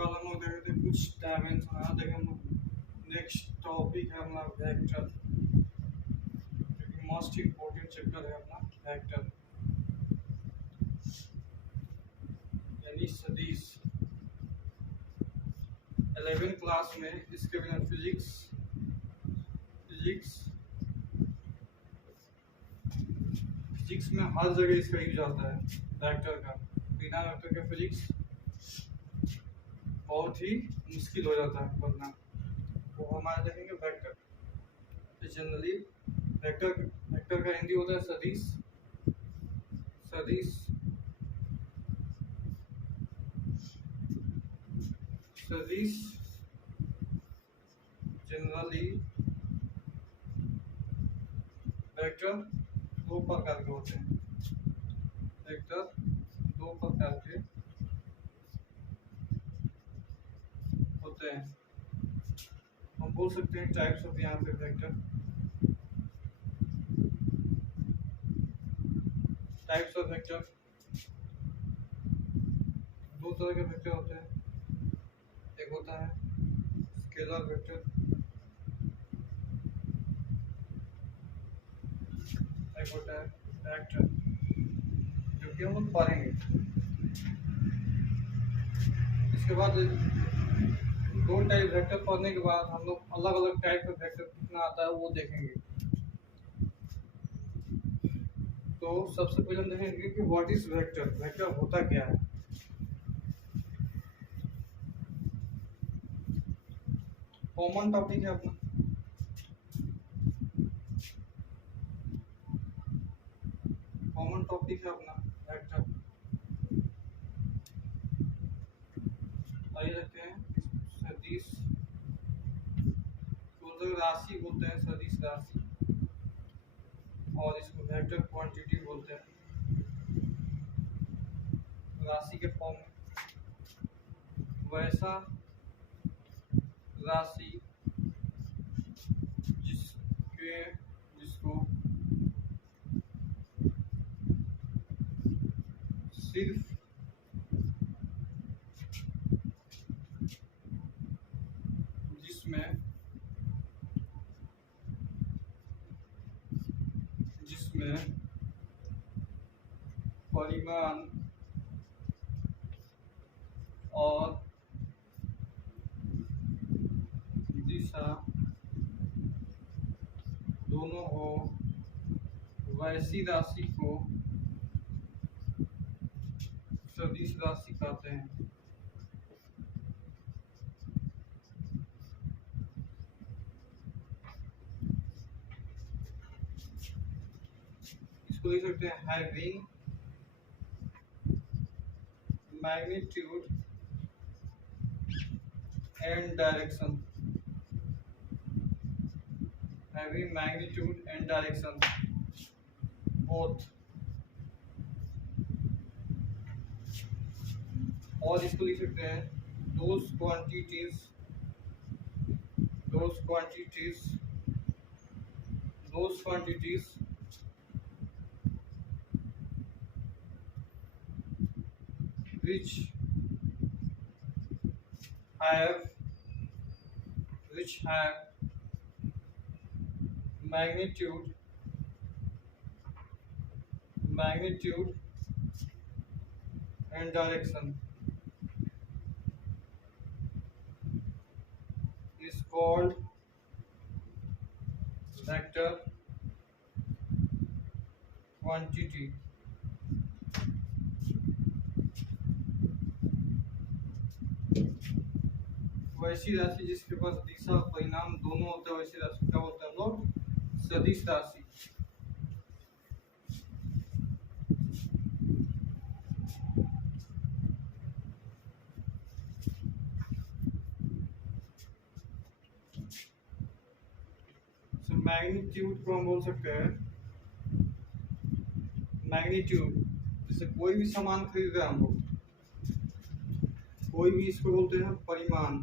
कल हम लोग देखे थे कुछ डायमेंशन। यहाँ देखें हम लोग नेक्स्ट टॉपिक है अपना वेक्टर, जो कि मोस्ट इम्पोर्टेंट चैप्टर है अपना वेक्टर यानी सदिश। 11th क्लास में इसके बिना फिजिक्स में हर जगह इसका यूज आता है वेक्टर का। बिना वेक्टर के फिजिक्स बहुत ही मुश्किल हो जाता है पढ़ना। वो हमारे देखेंगे वेक्टर। तो जनरली वेक्टर का हिंदी होता है सदिश। जनरली वेक्टर दो प्रकार के होते हैं। वेक्टर दो प्रकार के होते हैं। हम बोल सकते हैं टाइप्स ऑफ यहाँ पे वेक्टर। टाइप्स ऑफ वेक्टर दो तरह के वेक्टर होते हैं। एक होता है स्केलर वेक्टर, एक होता है वेक्टर, जो कि हम लोग पढ़ेंगे। इसके बाद दो टाइप वेक्टर पढ़ने के बाद हम लोग अलग अलग टाइप का वेक्टर कितना आता है वो देखेंगे। तो सबसे पहले हम देखेंगे कि व्हाट इज वेक्टर। वेक्टर होता क्या है। कॉमन टॉपिक है अपना। कॉमन टॉपिक है अपना वेक्टर। आइए देखते हैं सदिश राशि बोलते हैं, सदिश राशि, और इसको वेक्टर क्वांटिटी बोलते हैं। राशि के फॉर्म में वैसा राशि जिसको सिर्फ जिसमें परिमाण और दिशा दोनों हो, वैसी राशि को सदिश राशि कहते हैं। इसको लिख सकते हैं having magnitude and direction. Having magnitude and direction both. और इसको लिख सकते हैं those quantities which have magnitude and direction is called vector quantity। वैसी राशि जिसके पास दिशा और परिणाम दोनों होता है, वैसी राशि क्या बोलते हैं हम लोग? सदिश राशि। मैग्नीट्यूड को हम बोल सकते हैं मैग्नीट्यूड, जैसे कोई भी सामान खरीद रहे हैं हम लोग, कोई भी इसको बोलते हैं परिमाण।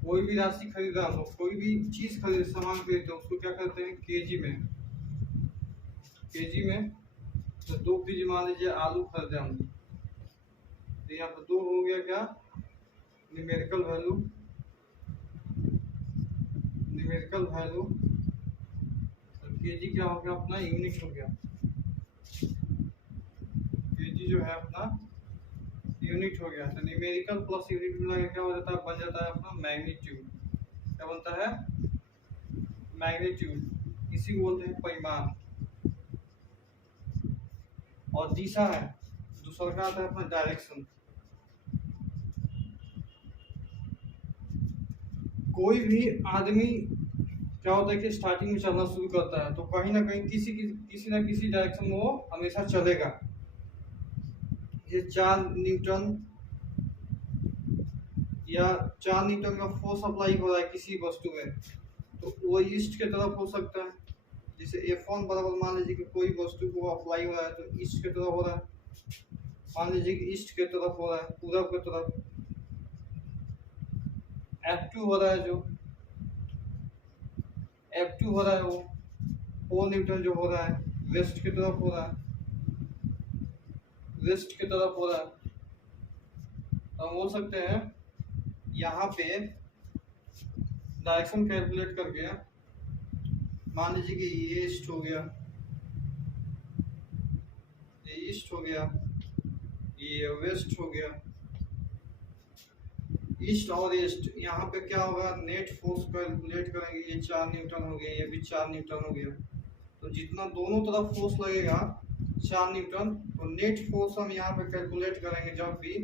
कोई भी राशि खरीद रहा हो, कोई भी चीज खरीद सामान खरीदते हैं, उसको क्या करते हैं? केजी में। तो 2 केजी मान लीजिए आलू खरीदे हम, तो यहाँ पर 2 हो गया क्या, numerical value, numerical value. KG क्या हो गया अपना, यूनिट हो गया। केजी जो है अपना यूनिट हो गया। तो न्यूमेरिकल प्लस यूनिट मिला के क्या हो जाता है, बन जाता है अपना मैग्नीट्यूड। क्या बनता है, मैग्नीट्यूड। इसी को बोलते हैं परिमाण। और दिशा है, दूसरा का आता है अपना डायरेक्शन। कोई भी आदमी क्या होता है कि स्टार्टिंग में चलना शुरू करता है तो कहीं ना कहीं किसी ना किसी डायरेक्शन में वो हमेशा चलेगा। ये 4 न्यूटन या 4 न्यूटन का फोर्स अप्लाई हो रहा है किसी वस्तु में, तो वो ईस्ट की तरफ हो सकता है। जैसे F1 बराबर मान लीजिए कि कोई वस्तु को अप्लाई हो रहा है तो ईस्ट की तरफ हो रहा है। मान लीजिए कि ईस्ट की तरफ हो रहा है, पूरब की तरफ। F2 हो रहा है, जो F2 हो रहा है वो 4 न्यूटन जो हो रहा है वेस्ट की तरफ हो रहा है, वेस्ट की तरफ हो रहा है। तो हम बोल सकते हैं यहाँ पे डायरेक्शन कैलकुलेट करके, मान लीजिए कि ये ईस्ट हो गया, ये ईस्ट हो गया, ये वेस्ट हो गया। ईस्ट और ईस्ट यहाँ पे क्या होगा, नेट फोर्स कैलकुलेट करेंगे। ये 4 न्यूटन हो गया, ये भी 4 न्यूटन हो गया। तो जितना दोनों तरफ फोर्स लगेगा 4 न्यूटन, तो नेट फोर्स हम यहाँ पे कैलकुलेट करेंगे। जब भी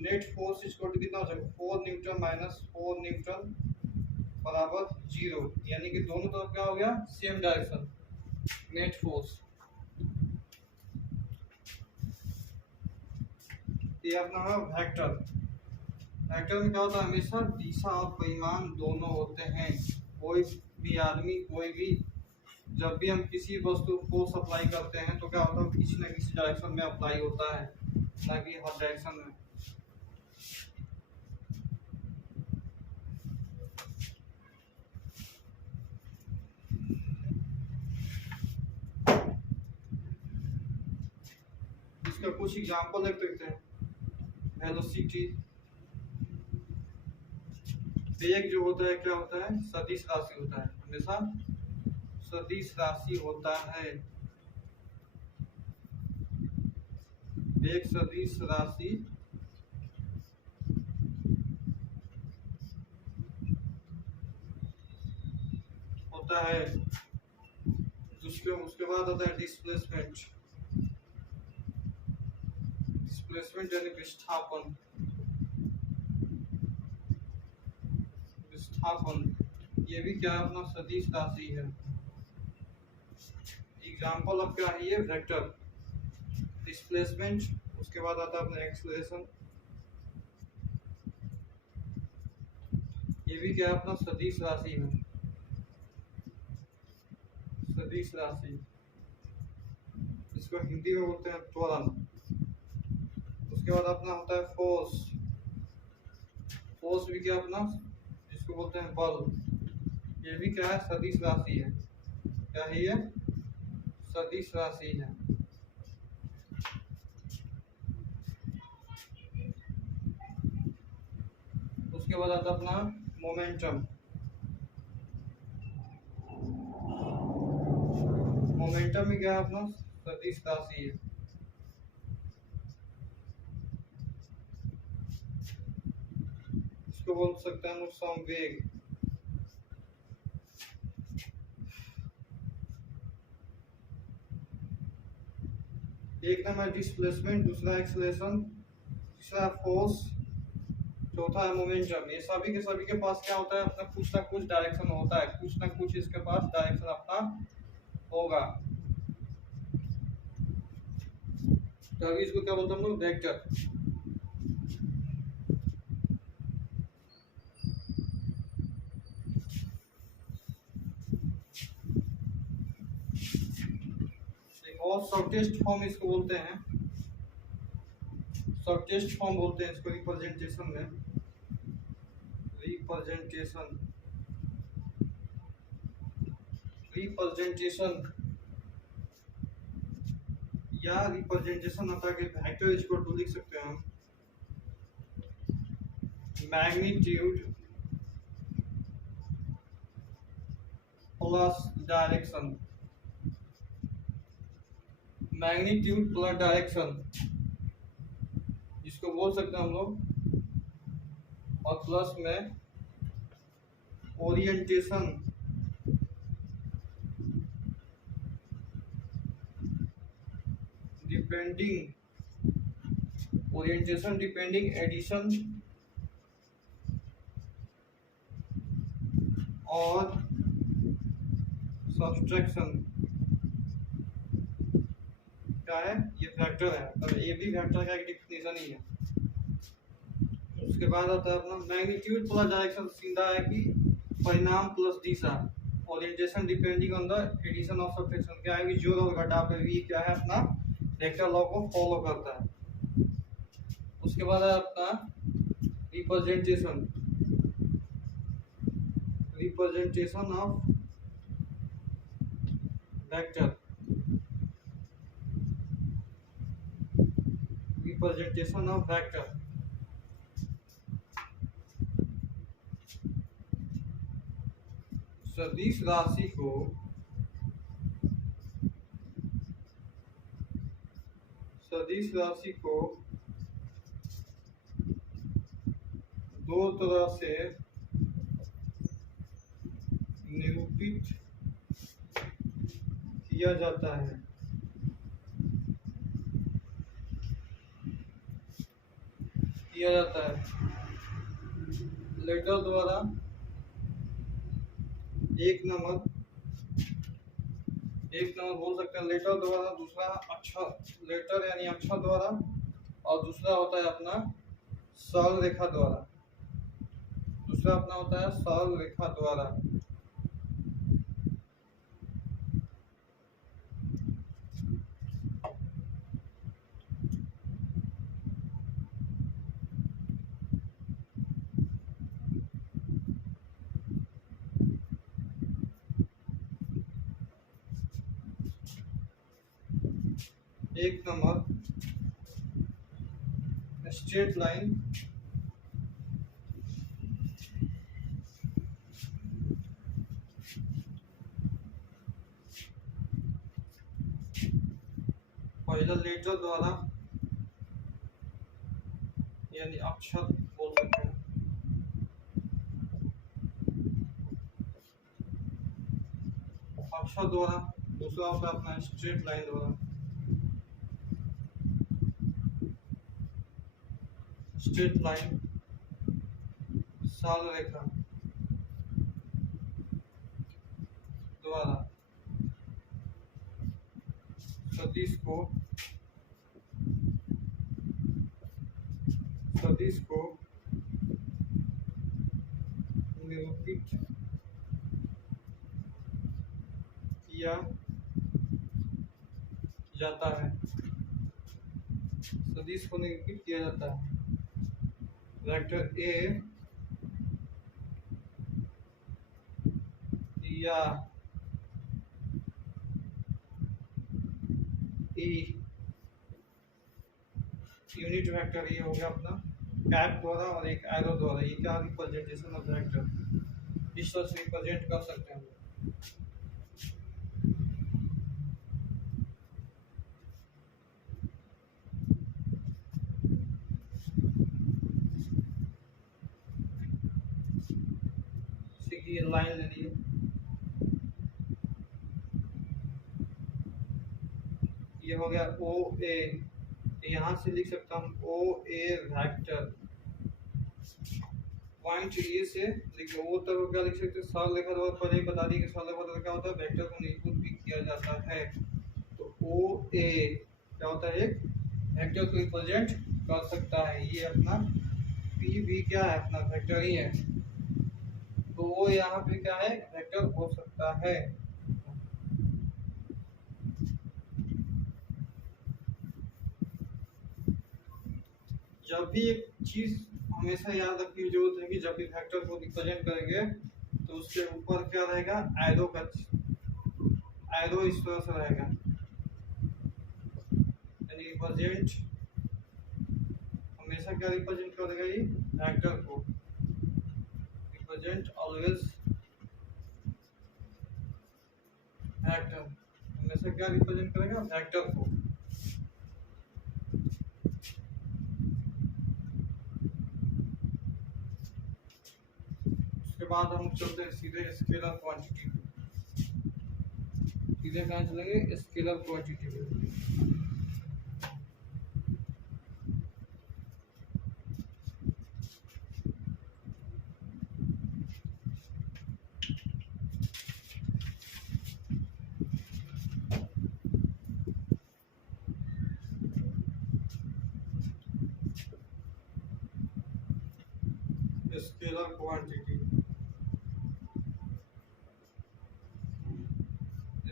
नेट फोर्स इसको कितना हो जाएगा, 4 न्यूटन माइनस 4 न्यूटन बराबर 0। यानी कि दोनों तरफ क्या हो गया, सेम डायरेक्शन, नेट फोर्स। ये अपना है वेक्टर। वेक्टर में क्या होता है, हमेशा दिशा और परिमाण दोनों होते हैं। कोई भी आदमी, कोई भी, जब भी हम किसी वस्तु को अप्लाई करते हैं तो क्या होता है, किसी न किसी डायरेक्शन में अप्लाई होता है, ना कि हर डायरेक्शन में। इसका कुछ एग्जांपल देख सकते हैं। वेलोसिटी, वेग जो होता है क्या होता है, सदिश राशि होता है, हमेशा सदिश राशि होता है। वेग सदिश राशि होता है। उसके बाद आता है डिस्प्लेसमेंट। डिस्प्लेसमेंट यानी विस्थापन। विस्थापन ये भी क्या अपना सदिश राशि है। एग्जांपल अब क्या है, ये वेक्टर, डिस्प्लेसमेंट, उसके बाद आता है अपना एक्सेलरेशन। ये भी क्या अपना सदिश राशि है, सदिश राशि। इसको हिंदी में बोलते हैं त्वरण। उसके बाद अपना होता है फोर्स। फोर्स भी क्या अपना, जिसको बोलते हैं बल। ये भी क्या है, सदिश राशि है। क्या है ये, सदिश राशि है। उसके बाद आता अपना मोमेंटम। मोमेंटम भी क्या है अपना, सदिश राशि है। इसको बोल सकते हैं संवेग। एक नंबर है डिस्प्लेसमेंट, दूसरा एक्सेलरेशन, तीसरा फोर्स, चौथा है मोमेंटम। ये सभी के पास क्या होता है, अपना कुछ ना कुछ डायरेक्शन होता है, कुछ ना कुछ इसके पास डायरेक्शन अपना होगा। तो अभी इसको क्या बोलते हैं हम लोग, वेक्टर। और शॉर्टेस्ट फॉर्म इसको बोलते हैं, शॉर्टेस्ट फॉर्म बोलते हैं इसको रिप्रेजेंटेशन में। रिप्रेजेंटेशन, रिप्रेजेंटेशन या रिप्रेजेंटेशन आता है कि वेक्टर इक्वल टू लिख सकते हैं हम magnitude plus direction, magnitude plus direction जिसको बोल सकते हैं हम लोग, और प्लस में ओरिएंटेशन डिपेंडिंग एडिशन और सब्सट्रैक्शन। क्या है ये? फैक्टर है, तो ये भी फैक्टर का एक डिफिनेशन ही है। उसके बाद आता है अपना मैग्नीट्यूड प्लस डायरेक्शन, सीधा है कि परिणाम प्लस दिशा, orientation depending on the addition of subtraction. क्या है कि जोड़ और घटा पे भी क्या है अपना वेक्टर लॉ को फॉलो करता है। उसके बाद है अपना representation of vector, representation of vector. सदिश राशि को दो तरह से निरूपित किया जाता है। लेटर द्वारा, एक नंबर बोल सकते हैं लेटर द्वारा, दूसरा अक्षर लेटर यानी अक्षर द्वारा, और दूसरा होता है अपना सरल रेखा द्वारा। एक नंबर स्ट्रेट लाइन, पहला लेटर द्वारा यानी अक्षर बोल सकते हैं, अक्षर द्वारा। दूसरा होता है अपना स्ट्रेट लाइन द्वारा, स्ट्रेट लाइन सरल रेखा द्वारा सदिश को निरूपित किया जाता है। वेक्टर ए या ई यूनिट वेक्टर, ये हो गया अपना कैप द्वारा और एक एरो द्वारा। ये क्या रिप्रेजेंटेशन ऑफ वेक्टर, इस तरह से रिप्रेजेंट कर सकते हैं। ये लाइन ले ली, ये हो गया ओ ए, यहाँ से लिख सकता हूँ ओ ए वेक्टर, पॉइंट ए से देखिए ओ तक क्या लिख सकते हैं, सरल रेखा द्वारा। पहले ही बता दी कि सरल रेखा द्वारा क्या होता है, वेक्टर को निरूपित भी किया जाता है। तो ओ ए क्या होता है, एक वेक्टर को रिप्रेजेंट कर सकता है। ये अपना पी भी क्या है, अपना वेक्टर ही है। तो वो यहाँ पे क्या है, वेक्टर हो सकता है। जब भी एक चीज हमेशा याद रखने की जरूरत है कि जब भी वेक्टर को रिप्रेजेंट करेंगे तो उसके ऊपर क्या रहेगा, एरो इस तरह से रहेगा, यानी रिप्रेजेंट हमेशा क्या रिप्रेजेंट करेगा, ये वेक्टर को। represent always वेक्टर, हमेशा क्या रिप्रेजेंट करेगा, वेक्टर को। उसके बाद हम चलते हैं सीधे स्केलर क्वांटिटी पे। सीधे कहाँ चलेंगे, स्केलर क्वांटिटी पे। स्केलर क्वांटिटी,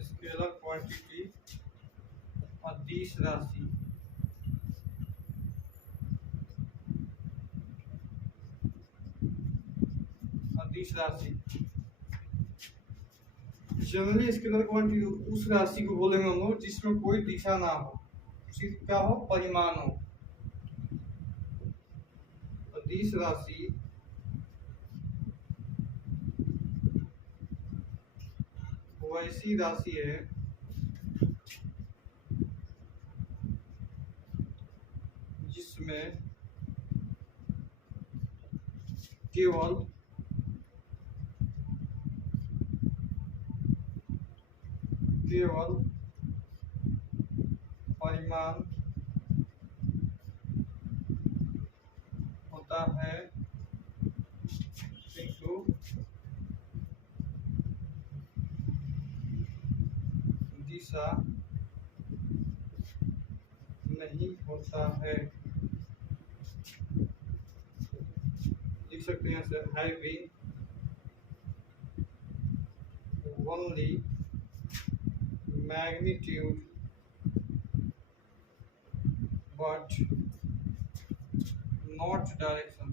स्केलर क्वांटिटी अदिश राशि, अदिश राशि। जनरली स्केलर क्वांटिटी उस राशि को बोलेंगे हम लोग जिसमें कोई दिशा ना हो, सिर्फ क्या हो, परिमाण हो। अदिश राशि वैसी राशि है जिसमें केवल परिमाण होता है, किंतु दिशा नहीं होता है। लिख सकते हैं sir, having only magnitude but not direction।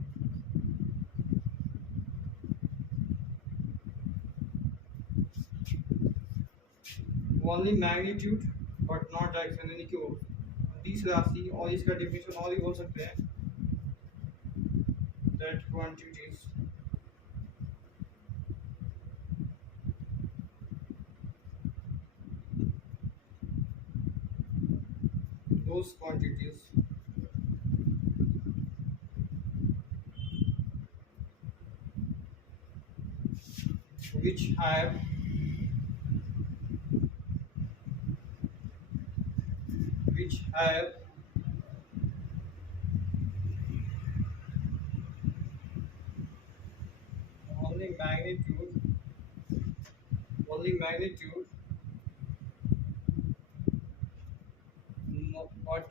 Only magnitude but not direction, यानी कि अदिश राशि, और इसका डेफिनेशन और भी बोल सकते हैं, that quantities those quantities which have only magnitude no, but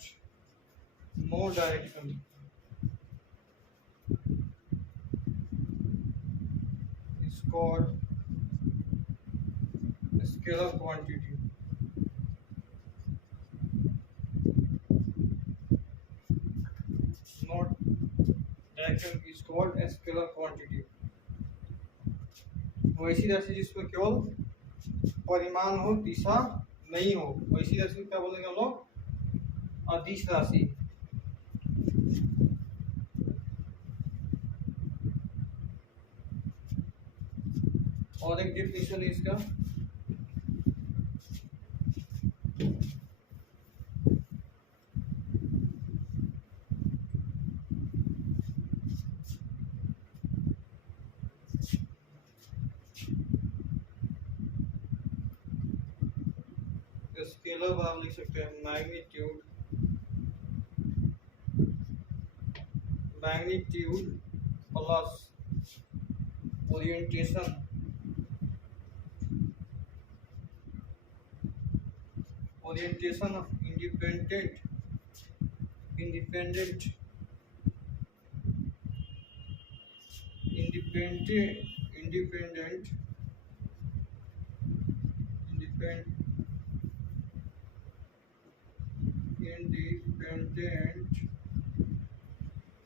no direction is called scalar quantity। Not direction is called a scalar quantity। वैसी राशि जिसमें केवल परिमाण हो, दिशा नहीं हो, वैसी राशि क्या बोलेंगे हम लोग, अदिश राशि। और एक डेफिनेशन है इसका, स्केलर आप लिख सकते हैं magnitude plus orientation of independent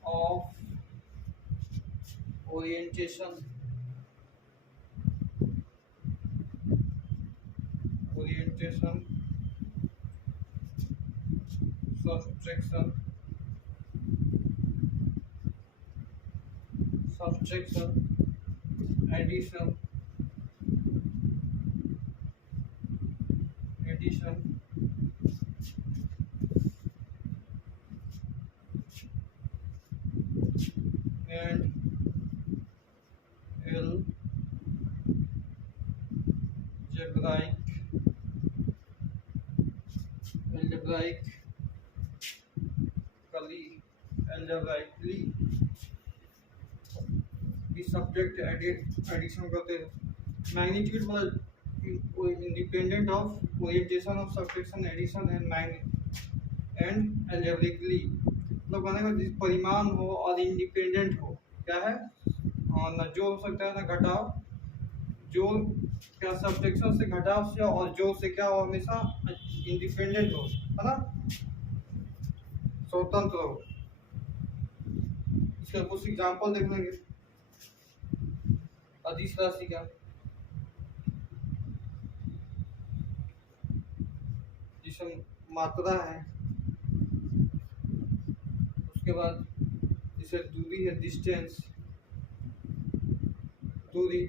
of orientation subtraction addition and algebraically the subject addition करते हैं magnitude was independent of orientation of subtraction addition and algebraically मतलब कहने का जिस परिमाण हो और इंडिपेंडेंट हो क्या है और न जोड़ हो सकता है ना घटाव जोड़ क्या सब्ट्रैक्शन से घटाव से और जोड़ से क्या हो हमेशा इंडिपेंडेंट हो है ना स्वतंत्र हो। इसका कुछ एग्जांपल देख लेंगे अदिश राशि का जिसमें मात्रा है उसके बाद जैसे दूरी है डिस्टेंस दूरी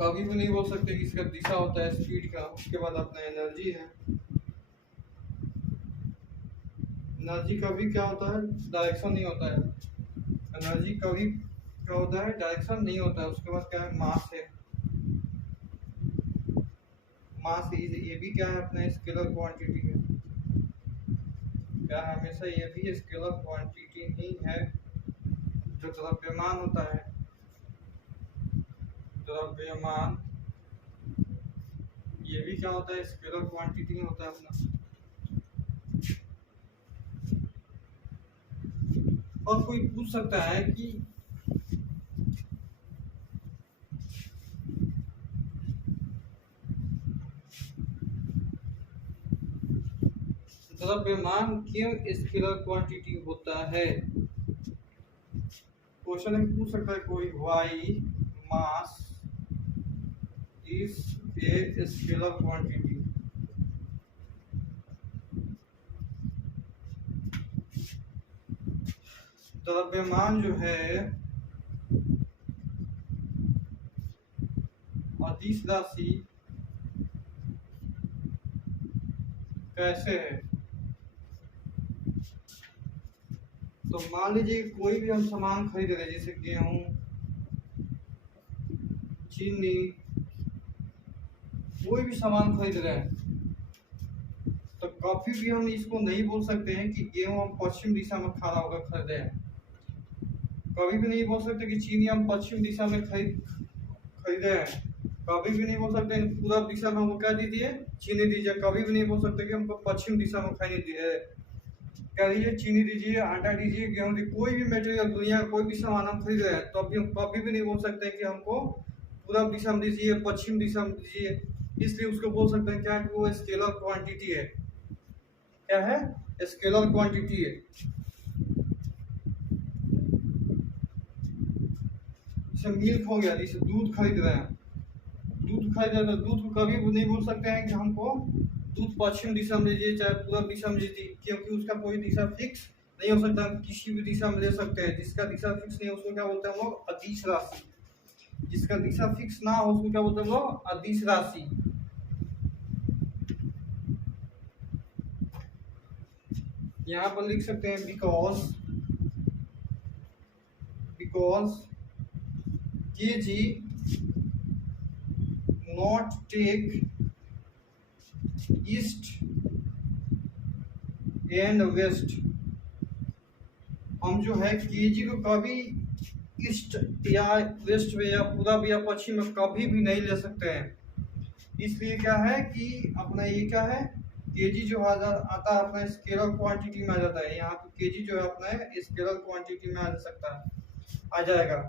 कभी भी नहीं बोल सकते कि इसका दिशा होता है स्पीड का। उसके बाद अपना एनर्जी है एनर्जी कभी क्या होता है डायरेक्शन नहीं होता है एनर्जी कभी क्या होता है डायरेक्शन नहीं होता है। उसके बाद क्या है मास है मास ये भी क्या है अपना स्केलर क्वांटिटी है क्या है हमेशा ये भी स्केलर क्वांटिटी ही है। जो द्रव्यमान होता है द्रव्यमान ये भी क्या होता है स्केलर क्वांटिटी होता है अपना। और कोई पूछ सकता है कि द्रव्यमान क्यों स्केलर क्वांटिटी होता है। क्वेश्चन में पूछ सकता है कोई why mass is a scalar quantity. द्रव्यमान जो है अदिश राशि कैसे है। तो मान लीजिए कोई भी हम सामान खरीद रहे जैसे गेहूं चीनी कोई भी सामान खरीद रहे हैं तो कभी भी हम इसको नहीं बोल सकते हैं कि गेहूं हम पश्चिम दिशा में खड़ा होकर खरीदे हैं। कभी भी नहीं बोल सकते कि चीनी हम पश्चिम दिशा में खरीदे हैं। कभी भी नहीं बोल सकते पूर्व दिशा में हमको क्या दीजिए चीनी दीजिए। कभी भी नहीं बोल सकते कि हमको पश्चिम दिशा में खाने क्या दीजिए चीनी दीजिए आटा दीजिए गेहूं दीजिए। कोई भी मटेरियल दुनिया का कोई भी सामान हम खरीद रहे हैं तो अभी हम कभी भी नहीं बोल सकते कि हमको पूर्व दिशा में दीजिए पश्चिम दिशा में दीजिए। इसलिए उसको बोल सकते हैं क्या कि वो स्केलर क्वांटिटी है। क्या है स्केलर क्वांटिटी है। जैसे मिल्क हो गया जैसे दूध खरीद रहे हैं तो दूध को कभी नहीं बोल सकते हैं कि हमको दूध पश्चिम दिशा में लीजिए चाहे पूर्व दिशा में लीजिए क्योंकि उसका कोई दिशा फिक्स नहीं हो सकता। हम किसी भी दिशा में ले सकते हैं। जिसका दिशा फिक्स नहीं है उसको क्या बोलते हैं हम लोग अदिश राशि। जिसका दिशा फिक्स ना हो उसको क्या बोलते हैं हम लोग अदिश राशि। यहाँ पर लिख सकते हैं because kg not take east and west। हम जो है kg को कभी ईस्ट या वेस्ट में या पूर्व या पश्चिम में कभी भी नहीं ले सकते हैं। इसलिए क्या है कि अपना ये क्या है kg जो आता है अपना स्केलर क्वांटिटी में आ जाता है। यहाँ पे kg जो है अपना स्केलर क्वांटिटी में आ सकता है आ जाएगा।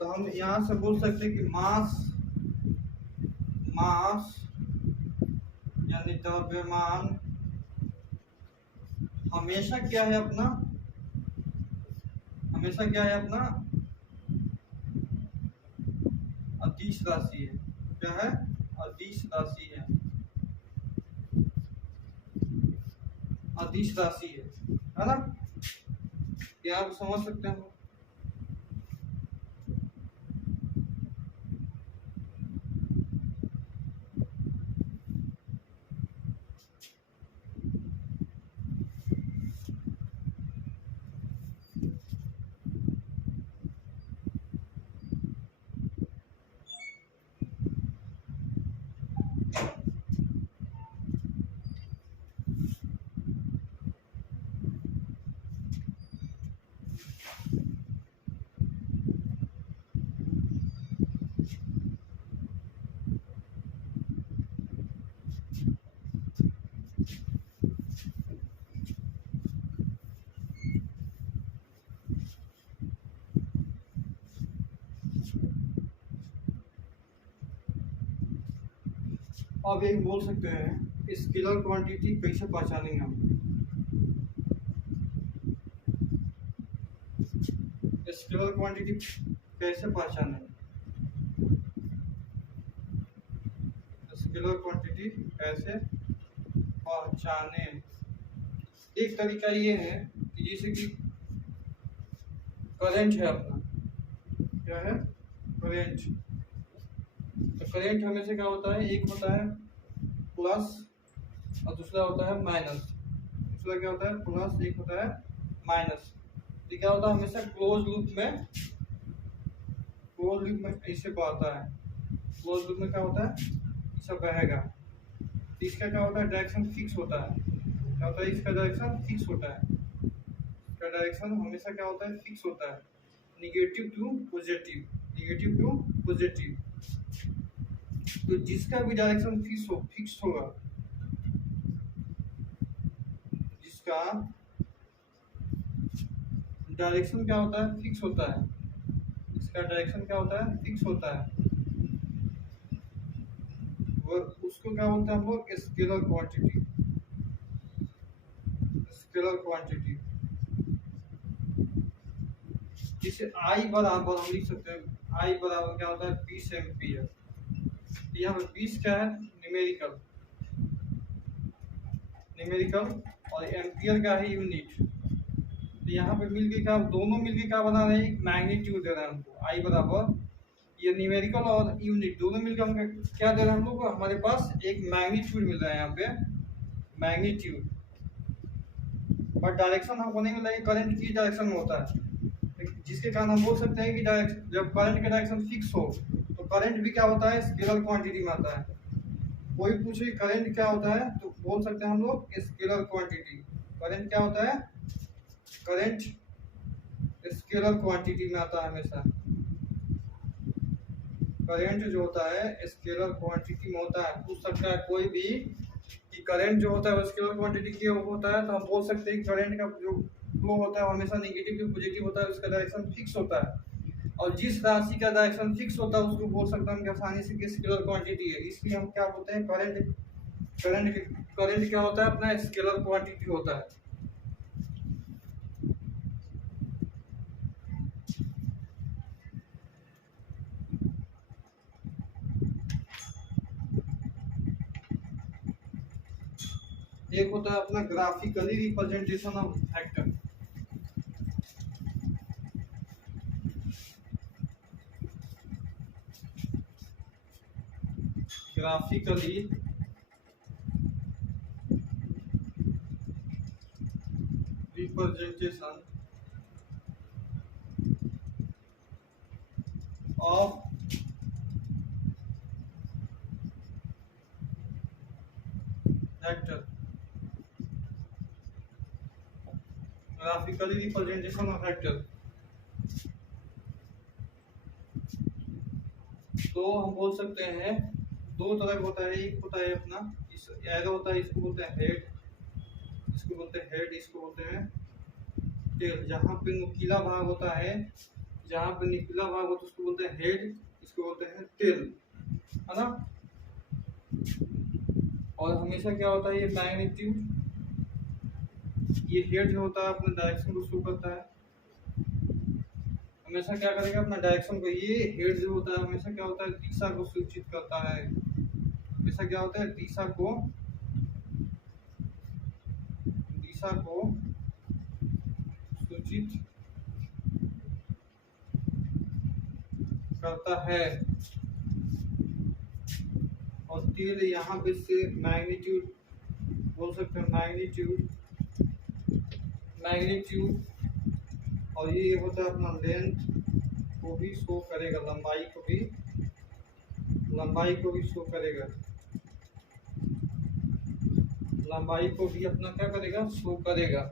तो हम यहाँ से बोल सकते हैं कि मास यानी द्रव्यमान हमेशा क्या है अपना अदिश राशि है। क्या है अदिश राशि है। अदिश राशि है है ना? क्या आप समझ सकते हैं? अब एक बोल सकते हैं स्केलर क्वांटिटी कैसे पहचानेंगे हम? स्केलर क्वांटिटी कैसे पहचाने? स्केलर क्वांटिटी कैसे पहचाने? एक तरीका ये है कि जैसे कि करंट है अपना, क्या है? करंट। तो करंट हमेशा क्या होता है? एक होता है प्लस और दूसरा होता है माइनस। दूसरा क्या होता है? प्लस, एक होता है माइनस। तो क्या होता है? हमेशा क्लोज लूप में ऐसे बहता है। क्लोज लूप में क्या होता है? ऐसा बहेगा। तो इसका क्या होता है? डायरेक्शन फिक्स होता है। क्या होता है? इसका डायरेक्शन फिक्स होता है। इसका डायरेक्शन हमेशा क्या होता है? फिक्स होता है, negative to positive, negative to positive. तो जिसका भी डायरेक्शन फिक्स होगा, जिसका डायरेक्शन क्या होता है? फिक्स होता है। इसका डायरेक्शन क्या होता है? फिक्स होता है। वो उसको क्या बोलते हैं हम लोग? Scalar quantity. स्केलर क्वांटिटी जिसे आई बराबर हम लिख सकते हैं। आई बराबर क्या होता है? 20 एम्पियर। यहाँ पर 20 क्या है? न्यूमेरिकल, न्यूमेरिकल, और एम्पियर का है यूनिट। तो यहाँ पे मिलके क्या, दोनों मिलके क्या बना रहे हैं? मैग्नीट्यूड दे रहे हैं हमको। आई बराबर ये न्यूमेरिकल और यूनिट दोनों मिलकर हम क्या दे रहे हैं हम लोग को? हमारे पास एक मैग्नीट्यूड मिल रहा है यहाँ पे, मैग्नीट्यूड। बट डायरेक्शन हमको नहीं मिल रहा है, करंट की डायरेक्शन में होता है, जिसके कारण हम बोल सकते हैं कि जब करंट का डायरेक्शन फिक्स हो तो करंट भी क्या होता है? स्केलर क्वांटिटी में आता है। कोई पूछे करंट क्या होता है तो बोल सकते हैं हम लोग स्केलर क्वांटिटी। करंट क्या होता है? करंट स्केलर क्वांटिटी में आता है हमेशा। करंट जो होता है स्केलर क्वांटिटी में होता है। पूछ सकता है कोई भी कि करंट जो होता है वो स्केलर क्वांटिटी की होता है, तो हम बोल सकते हैं करंट का जो फ्लो होता है हमेशा नेगेटिव टू पॉजिटिव होता है, उसका डायरेक्शन फिक्स होता है। और जिस राशि का डायरेक्शन फिक्स होता है उसको बोल सकते हैं हम आसानी से स्केलर क्वांटिटी है। इसलिए हम क्या बोलते हैं? करंट क्या होता है? अपना स्केलर क्वांटिटी होता है। एक होता है अपना graphically representation of factor. Graphically representation of factor. Graphically representation of factor. तो हम बोल सकते हैं दो तरह का होता है। एक होता है अपना इस एरो होता है, इसको बोलते हैं हेड, इसको बोलते हैं हेड, इसको बोलते हैं टेल। जहाँ पे नुकीला भाग होता है, जहाँ पे नुकीला भाग होता है उसको बोलते हैं हेड, इसको बोलते हैं टेल, है ना? और हमेशा क्या होता है? ये मैग्नीट्यूड, ये हेड जो होता है अपने डायरेक्शन को शो करता है। हमेशा क्या करेगा? अपना डायरेक्शन को, ये हेड जो होता है हमेशा क्या होता है? दिशा को सूचित करता है। हमेशा क्या होता है? दिशा को सूचित करता है। और तीर यहाँ पे से मैग्नीट्यूड बोल सकते हैं, मैग्नीट्यूड और ये होता है अपना लेंथ को भी शो करेगा, लंबाई को भी शो करेगा, लंबाई को भी अपना क्या करेगा, शो करेगा।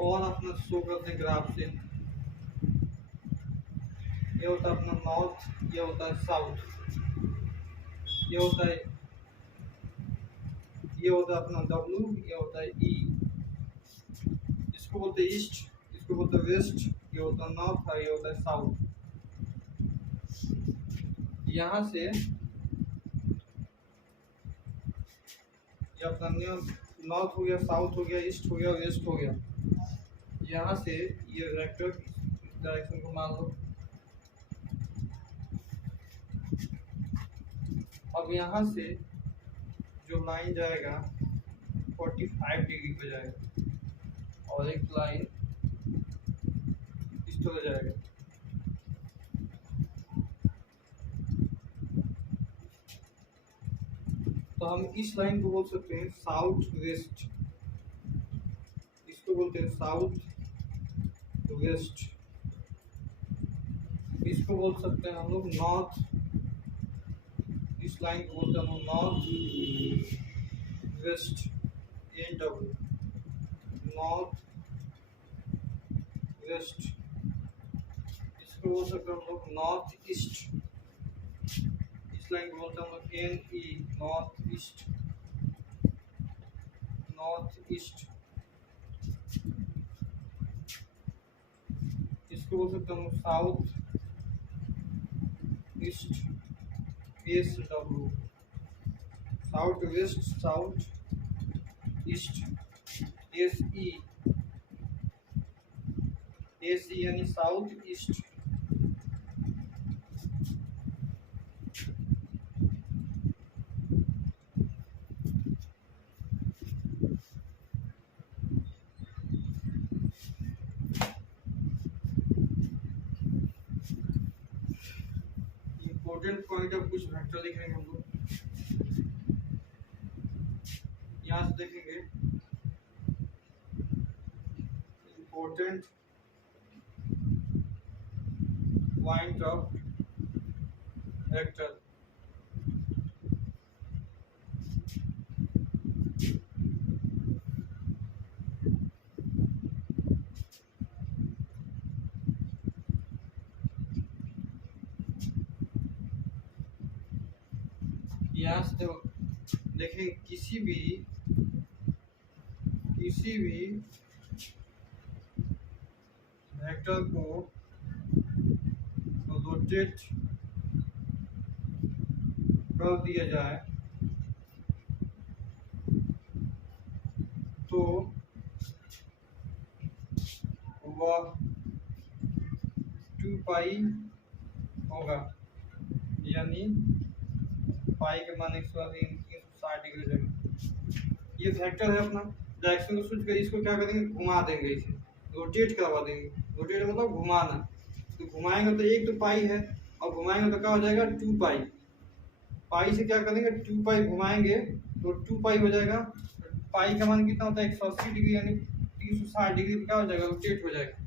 और अपना शो करते हैं ग्राफ से। ये होता है अपना नॉर्थ, ये होता है साउथ, ये होता है अपना W, ये होता है E, इसको बोलते हैं ईस्ट, इसको बोलते हैं वेस्ट, ये होता है नॉर्थ और ये होता है साउथ। यहाँ से ये अपना नॉर्थ हो गया, साउथ हो गया, ईस्ट हो गया, वेस्ट हो गया। यहाँ से ये वेक्टर डायरेक्शन को मान लो। अब यहाँ से जो लाइन जाएगा 45 डिग्री पे जाएगा और एक लाइन इस तरह जाएगा। तो हम इस लाइन को बोल सकते हैं साउथ वेस्ट, इसको बोलते हैं साउथ वेस्ट, इसको बोल सकते हैं हम लोग नॉर्थ, इस लाइन को बोलते हैं हम north west, NW, north west, इसको बोल सकते हैं हम लोग नॉर्थ ईस्ट, इस लाइन को बोलते हैं हम लोग NE, नॉर्थ ईस्ट, इसको बोल सकते हैं हम south east, SW, south west, south east, SE यानी south east. Important point of कुछ वेक्टर देखेंगे हम लोग, यहाँ से देखेंगे इम्पोर्टेंट पॉइंट ऑफ वेक्टर। यहाँ से देखें किसी भी वेक्टर को रोटेट कर दिया जाए तो वह 2 पाई होगा, यानी पाई के मान 160 डिग्री देगा। ये वेक्टर है अपना, डायरेक्शन को स्विच कर, इसको क्या करेंगे, घुमा देंगे, इसे रोटेट करवा देंगे। रोटेट मतलब घुमाना, तो घुमाएंगे तो एक तो पाई है और घुमाएंगे तो क्या हो जाएगा 2 पाई। पाई से क्या करेंगे 2 पाई घुमाएंगे तो 2 पाई हो जाएगा। पाई का मान कितना होता है 180 डिग्री, यानी 360 डिग्री क्या हो जाएगा, रोटेट हो जाएगा।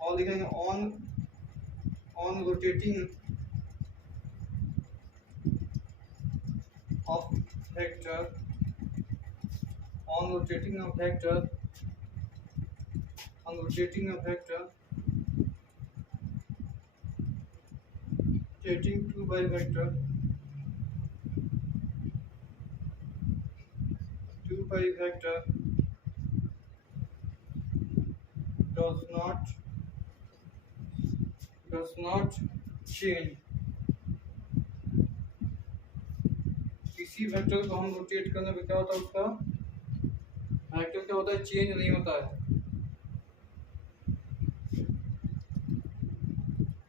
और लिखेंगे on rotating of vector, on rotating a vector, rotating 2 by vector, 2 by vector does not change किसी वेक्टर को हम रोटेट करने पे क्या होता है, उसका वेक्टर क्या होता है, चेंज नहीं होता है।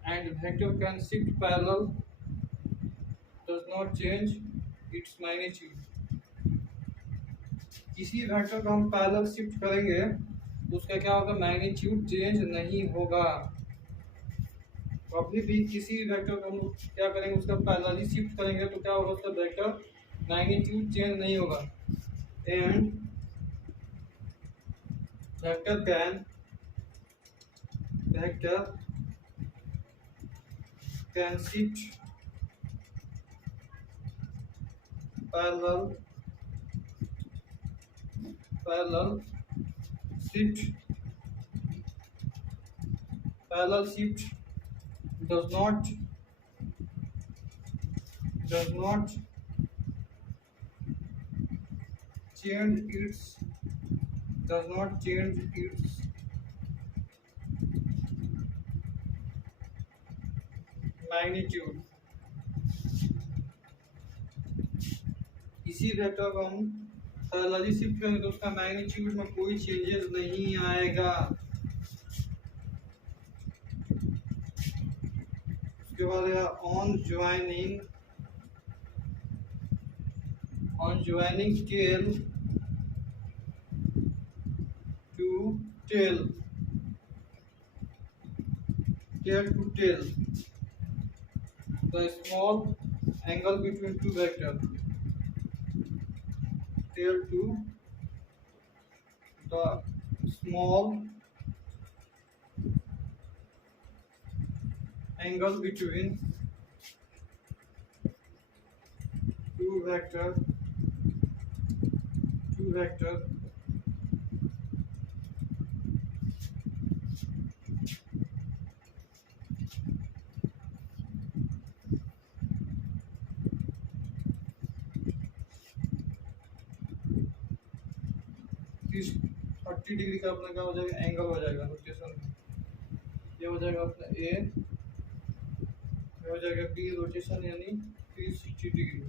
And vector can shift parallel, does not change its magnitude. किसी वेक्टर को हम पैरेलल शिफ्ट करेंगे तो उसका क्या होगा, मैग्नीट्यूड चेंज नहीं होगा। कभी भी किसी वेक्टर को हम क्या करेंगे, उसका पैरेलली शिफ्ट करेंगे तो क्या होगा, उसका वेक्टर मैग्नीट्यूड चेंज नहीं होगा। And vector can shift parallel shift does not change its magnitude। इसी वेक्टर को हम पैरेलली शिफ्ट करेंगे तो उसका मैग्नीट्यूड में कोई चेंजेस नहीं आएगा। उसके बाद on joining tail to tail the small angle between two vectors, tail to the small angle between two vectors इस 30 डिग्री का अपना क्या हो जाएगा, एंगल हो जाएगा रोटेशन। ये हो जाएगा अपना ए, ये हो जाएगा बी रोटेशन यानी 360 डिग्री।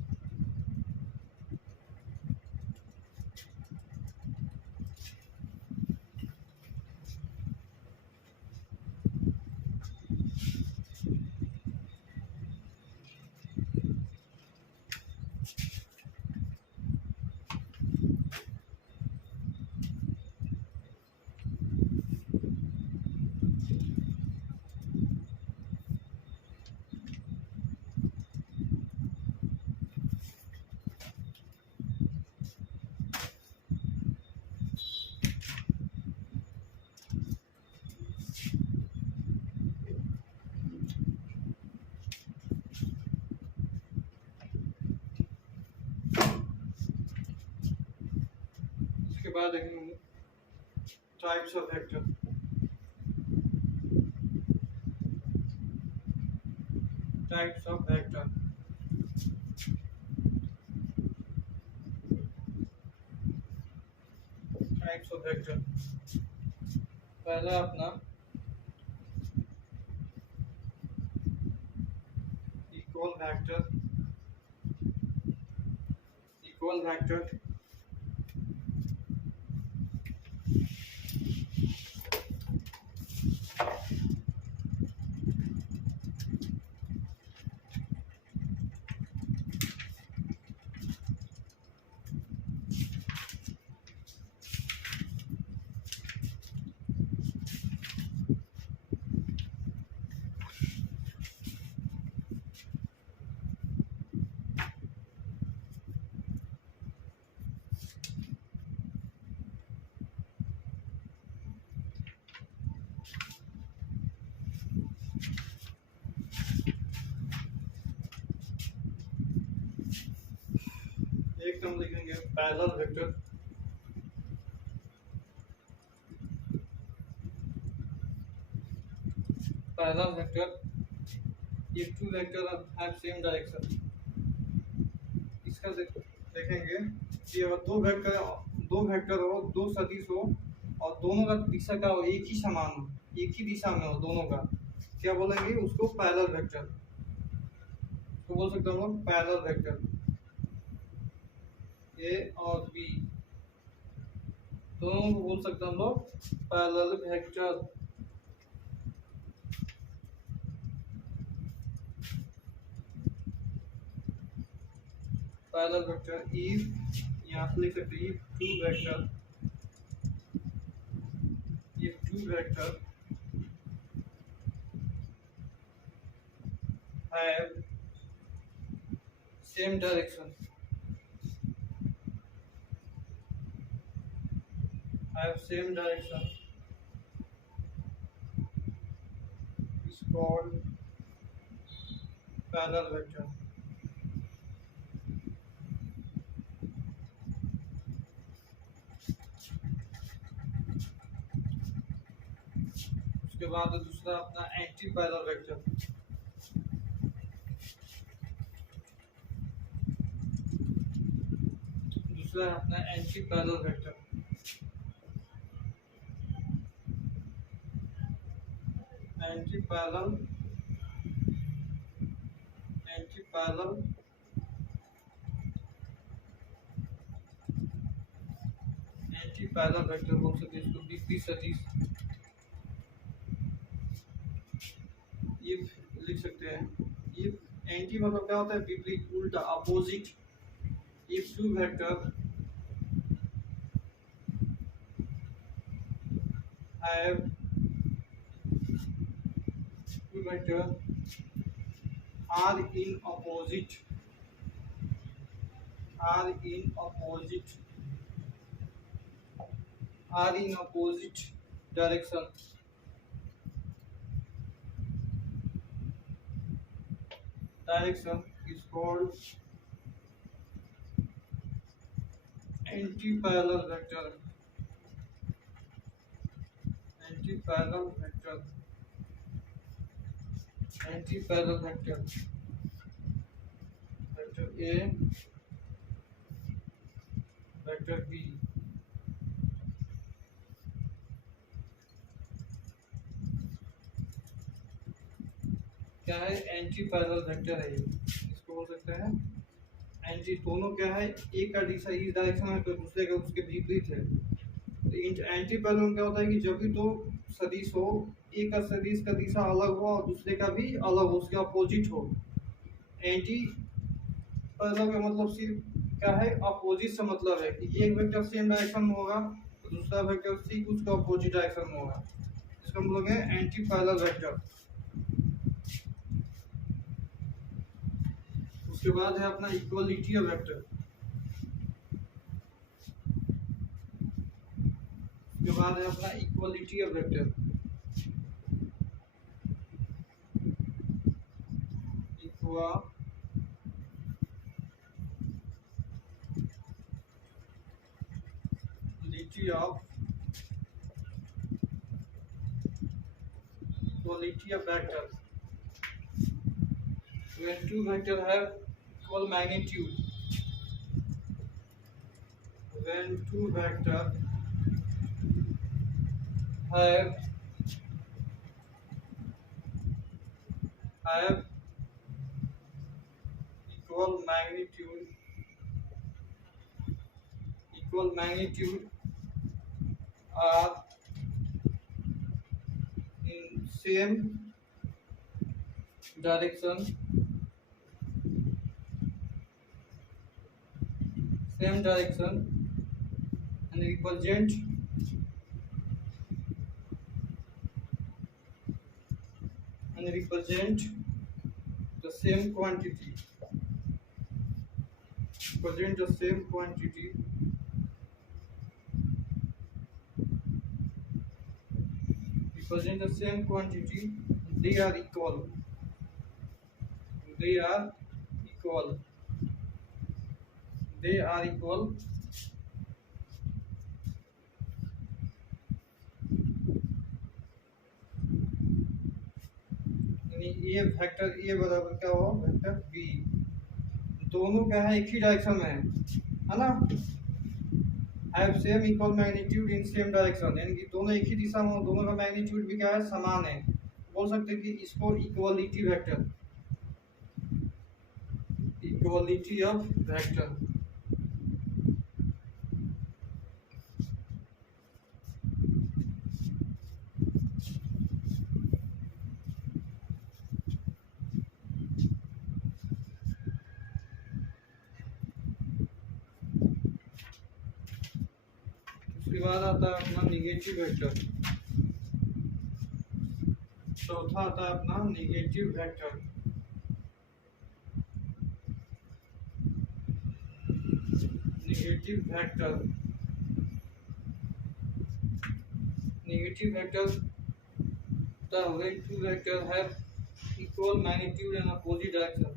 इसके बाद देखेंगे types of vector. Types of vector, पहला अपना इक्वल वेक्टर एक हम लिखेंगे parallel vector. Parallel vector, if two vectors have same direction। इसका देखेंगे कि अगर दो वेक्टर हो, दो सदिश हो और दोनों का दिशा का हो एक ही समान हो, एक ही दिशा में हो दोनों का, क्या बोलेंगे उसको पैरेलल वेक्टर। तो बोल सकते हम लोग पैरेलल वेक्टर। ए और बी दोनों को बोल सकते हैं हम लोग parallel vector. Parallel vector if, यहाँ पे लिख सकते हैं if two vector have same direction, is called parallel vector। उसके बाद दूसरा अपना एंटी पैरेलल वेक्टर। दूसरा है अपना anti parallel vector. Anti parallel vector बोल सकते हैं इसको, बीपी सदिश। इफ लिख सकते हैं, इफ एंटी मतलब क्या होता है, विपरीत, उल्टा, opposite. If two vector have two vector are in opposite direction, is called anti-parallel vector। Anti-parallel vector vector A, vector B। क्या है, एंटी पैरेलल वेक्टर है ये, इसको बोल सकते हैं एंटी। दोनों क्या है, एक का दिशा इस डायरेक्शन में तो दूसरे का उसके विपरीत है। तो एंटी पैरेलल क्या होता है कि जब भी दो सदिश हो, एक का सदिश का दिशा अलग हो और दूसरे का भी अलग हो, उसके अपोजिट हो। एंटी पैरेलल का मतलब सिर्फ क्या है, अपोजिट से मतलब है कि एक वेक्टर सेम डायरेक्शन में होगा तो दूसरा वेक्टर ठीक उसका अपोजिट डायरेक्शन में होगा। इसका मतलब है एंटी पैरेलल वेक्टर। उसके बाद है अपना इक्वलिटी ऑफ वेक्टर। उसके बाद है अपना equality of vector. Equality of vector when two vectors have equal magnitude, when two vectors have equal magnitude are in same direction, and represent the same quantity, they are equal, ये vector A बराबर क्या हो, vector B. दोनों क्या है, एक ही direction में है ना, have same equal magnitude in same direction, यानी कि दोनों एक ही दिशा में, दोनों का मैग्नीट्यूड भी क्या है, समान है। बोल सकते हैं कि इसको इक्वलिटी ऑफ वेक्टर। उसके बाद आता है अपना निगेटिव वेक्टर। चौथा आता है अपना negative vector. Negative vector, the when two vectors have equal magnitude and opposite direction.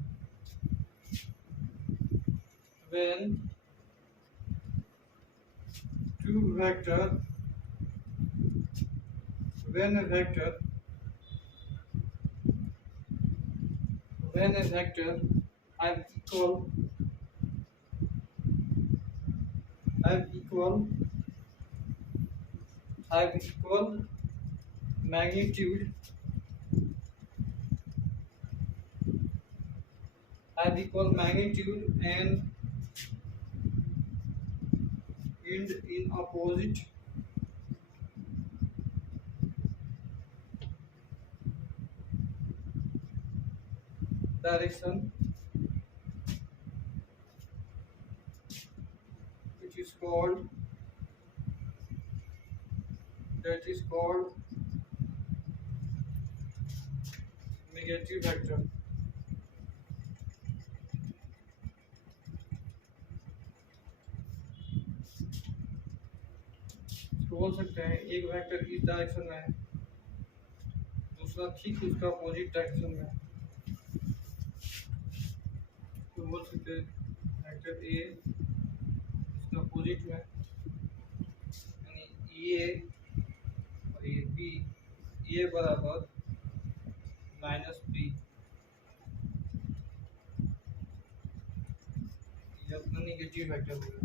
When two vector, when a vector have equal magnitude and in opposite direction, which is called negative vector। तो बोल सकते हैं एक vector इस direction में है, दूसरा ठीक उसका अपोजिट डायरेक्शन में है, तो बोल सकते हैं वेक्टर ए इसका अपोजिट में, यानी ए और ये बी, ए बराबर माइनस बी, ये अपना निगेटिव वेक्टर होगा।